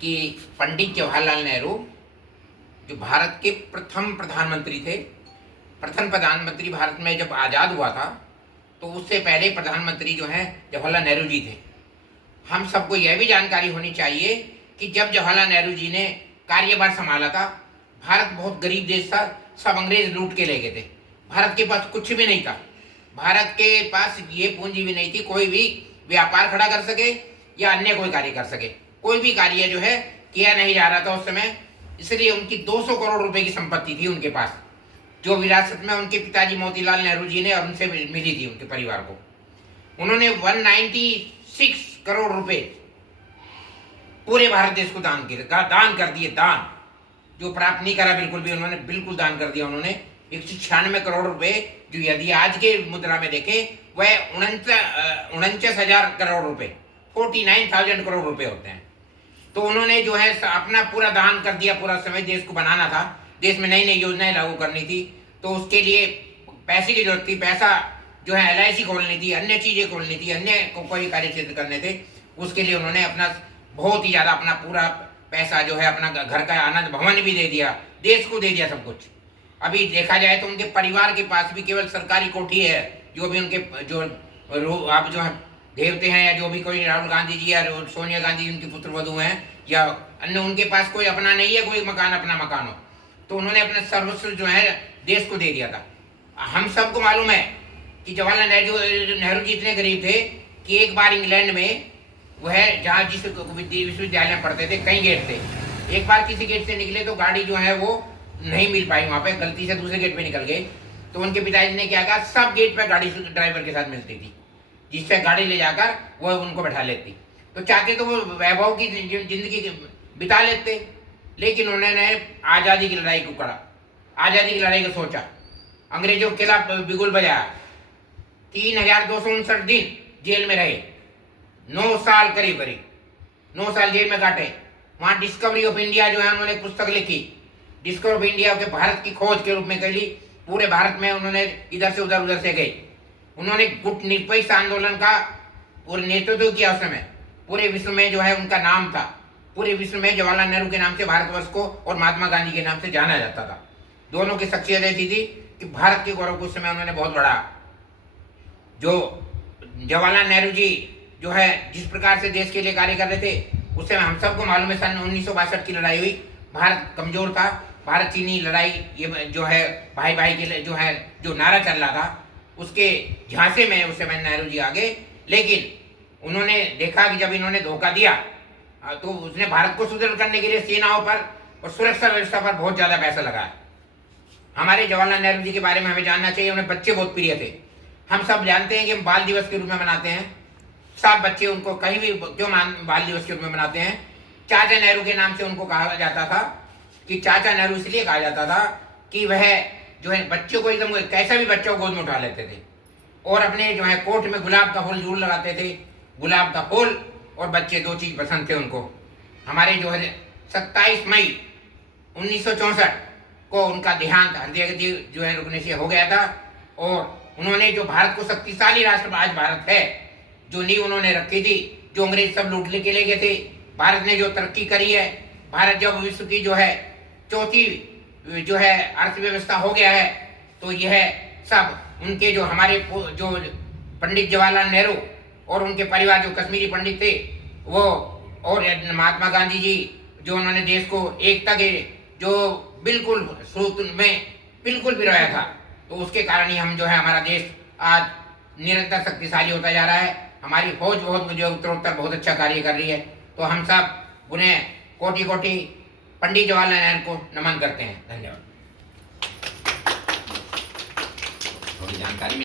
कि पंडित जवाहरलाल नेहरू जो भारत के प्रथम प्रधानमंत्री थे, प्रथम प्रधानमंत्री भारत में जब आज़ाद हुआ था तो उससे पहले प्रधानमंत्री जो हैं जवाहरलाल नेहरू जी थे। हम सबको यह भी जानकारी होनी चाहिए कि जब जवाहरलाल नेहरू जी ने कार्यभार संभाला था, भारत बहुत गरीब देश था, सब अंग्रेज लूट के ले गए थे। भारत के पास कुछ भी नहीं था, भारत के पास ये पूंजी भी नहीं थी कोई भी व्यापार खड़ा कर सके या अन्य कोई कार्य कर सके। कोई भी कार्य जो है किया नहीं जा रहा था उस समय, इसलिए उनकी 200 करोड़ रुपए की संपत्ति थी उनके पास, जो विरासत में उनके पिताजी मोतीलाल नेहरू जी ने और उनसे मिली थी उनके परिवार को। उन्होंने 196 करोड़ रुपए पूरे भारत देश को दान कर दिए। दान जो प्राप्त नहीं करा बिल्कुल भी, उन्होंने बिल्कुल दान कर दिया। उन्होंने 196 करोड़ रुपए, जो यदि आज के मुद्रा में देखें वह 49,000 करोड़ रुपए, 49,000 करोड़ रुपए होते हैं। तो उन्होंने जो है अपना पूरा दान कर दिया। पूरा समय देश को बनाना था, देश में नई नई योजनाएं लागू करनी थी, तो उसके लिए पैसे की जरूरत थी। पैसा जो है LIC खोलनी थी, अन्य चीजें खोलनी थी, अन्य कोई कार्य क्षेत्र करने थे। उसके लिए उन्होंने अपना बहुत ही ज्यादा अपना पूरा पैसा जो है, अपना घर का आनंद भवन भी दे दिया, देश को दे दिया सब कुछ। अभी देखा जाए तो उनके परिवार के पास भी केवल सरकारी कोठी है। जो भी उनके जो आप जो है देवते हैं, या जो भी कोई राहुल गांधी जी या सोनिया गांधी जी उनकी पुत्र वधु हैं, या अन्य, उनके पास कोई अपना नहीं है, कोई मकान अपना मकान हो, तो उन्होंने अपना सर्वस्व जो है देश को दे दिया था। हम सबको मालूम है कि जवाहरलाल नेहरू जी इतने गरीब थे कि एक बार इंग्लैंड में वह जहाँ जिस विश्वविद्यालय में पढ़ते थे, कई गेट थे, एक बार किसी गेट से निकले तो गाड़ी जो है वो नहीं मिल पाई, वहाँ पे गलती से दूसरे गेट पे निकल गए। तो उनके पिताजी ने क्या कहा, सब गेट पे गाड़ी ड्राइवर के साथ मिलती थी, जिससे गाड़ी ले जाकर वो उनको बैठा लेती। तो चाहते तो वो वैभव की जिंदगी बिता लेते, लेकिन उन्होंने आज़ादी की लड़ाई को करा, आज़ादी की लड़ाई को सोचा, अंग्रेजों के खिलाफ बिगुल बजाया। 3,259 दिन जेल में रहे, 9 साल करीब 9 साल जेल में काटे। वहाँ डिस्कवरी ऑफ इंडिया जो है उन्होंने पुस्तक लिखी, डिस्कवरी ऑफ इंडिया के भारत की खोज के रूप में करी। पूरे भारत में उन्होंने इधर से उधर से गए। उन्होंने गुट निरपेक्ष आंदोलन का पूरे नेतृत्व किया। उस समय पूरे विश्व में जो है उनका नाम था, पूरे विश्व में जवाहरलाल नेहरू के नाम से भारतवर्ष को और महात्मा गांधी के नाम से जाना जाता था। दोनों की शख्सियत ऐसी थी कि भारत के गौरव को उस समय उन्होंने बहुत बढ़ा। जो जवाहरलाल नेहरू जी जो है जिस प्रकार से देश के लिए कार्य कर रहे थे, उस समय हम सबको मालूम है सन 1962 की लड़ाई हुई, भारत कमजोर था, भारत चीनी लड़ाई, ये जो है भाई भाई के जो है जो नारा चल रहा था, उसके झांसे में उस समय नेहरू जी आ गए। लेकिन उन्होंने देखा कि जब इन्होंने धोखा दिया तो उसने भारत को सुदृढ़ करने के लिए सेनाओं पर और सुरक्षा व्यवस्था पर बहुत ज्यादा पैसा लगाया। हमारे जवाहरलाल नेहरू जी के बारे में हमें जानना चाहिए, उन्हें बच्चे बहुत प्रिय थे। हम सब जानते हैं कि हम बाल दिवस के रूप में मनाते हैं, सब बच्चे उनको कहीं भी क्यों बाल दिवस के रूप में मनाते हैं। चाचा नेहरू के नाम से उनको कहा जाता था, कि चाचा नेहरू इसलिए कहा जाता था कि वह जो है बच्चों को एकदम कैसा भी बच्चों को गोद में उठा लेते थे, और अपने जो है कोट में गुलाब का फूल जरूर लगाते थे, गुलाब का फूल और बच्चे, दो चीज पसंद थे उनको। हमारे जो है 27 मई 1964 को उनका देहांत हृदय जो है रुकने से हो गया था। और उन्होंने जो भारत को शक्तिशाली राष्ट्र आज भारत है, जो नींव उन्होंने रखी थी, जो अंग्रेज सब लूट लेके ले गए थे, भारत ने जो तरक्की करी है, भारत जब विश्व की जो है चौथी जो है अर्थव्यवस्था हो गया है, तो यह सब उनके जो हमारे जो पंडित जवाहरलाल नेहरू और उनके परिवार जो कश्मीरी पंडित थे वो, और महात्मा गांधी जी जो उन्होंने देश को एकता के जो बिल्कुल स्रोत में बिल्कुल पिरोया था, तो उसके कारण ही हम जो है हमारा देश आज निरंतर शक्तिशाली होता जा रहा है। हमारी फौज बहुत जो उत्तरोत्तर बहुत अच्छा कार्य कर रही है। तो हम सब उन्हें कोटि कोटि पंडित जवाहरलाल नेहरू को नमन करते हैं। धन्यवाद। थोड़ी जानकारी